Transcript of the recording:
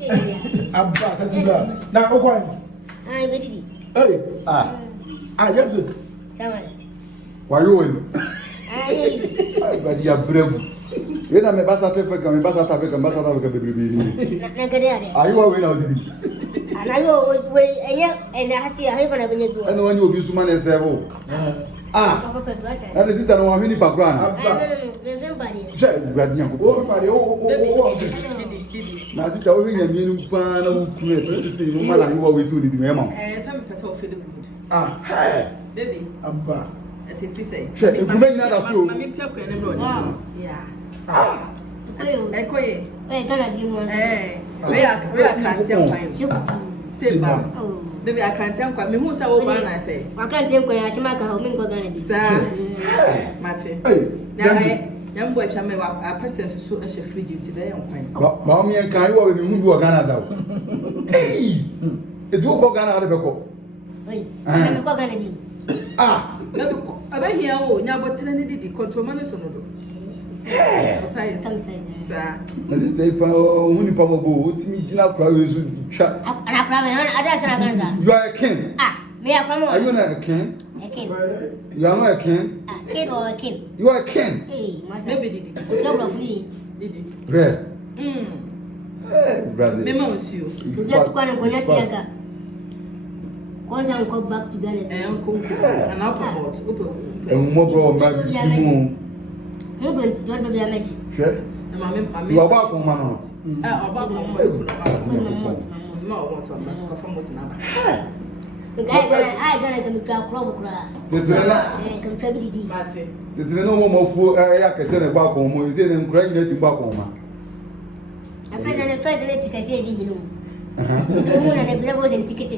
Abba, Sasila. Now, Okwan. I'm ready. Hey, yes. Why you win? But you are brave. You know, my basa Africa, my basa Africa, my basa Africa, baby. Are you away now? And I will wait, and I see a heaven of you. And when you be someone as ever. And this is the one mini background. Now, sister, we can be pan of create. No matter you always do the memo. Some person feel good. Hey, Baby, Abba. it is to say. If you make that as you. Yeah. Wait, don't I give one? We are can't stay back. Baby, I can't tell me who saw one. I say, I can't tell you, I can make a home in Gogani. Sir, Martin. Young boy, I may have passed so as a free duty today on fine. Mammy and Kai will be who are Ghana. Hey, it will go Ghana. Wait, I'm Gogani. I bet here, oh, now but Trinity control money so no. Some size. Let us say, only probable, me, Gina Crowes, chat. You are a king. May I come on? Are you not a king? A king. You are not a king? A kid or a king? You are a king. Hey, my Maybe did it. So roughly. Did it? Red. Hey, brother. Memos you. To get to Kwana Bonasiaga. Once I'm come back to Ghana. And I'll promote. And more bro, man. You don't be a magic. You are back on my note. About the guy I gonna come to our club. There's no more fool. I can send a back home. Is it graduating back home? I find the first electric I said, you know. The moon and the blue was in ticket.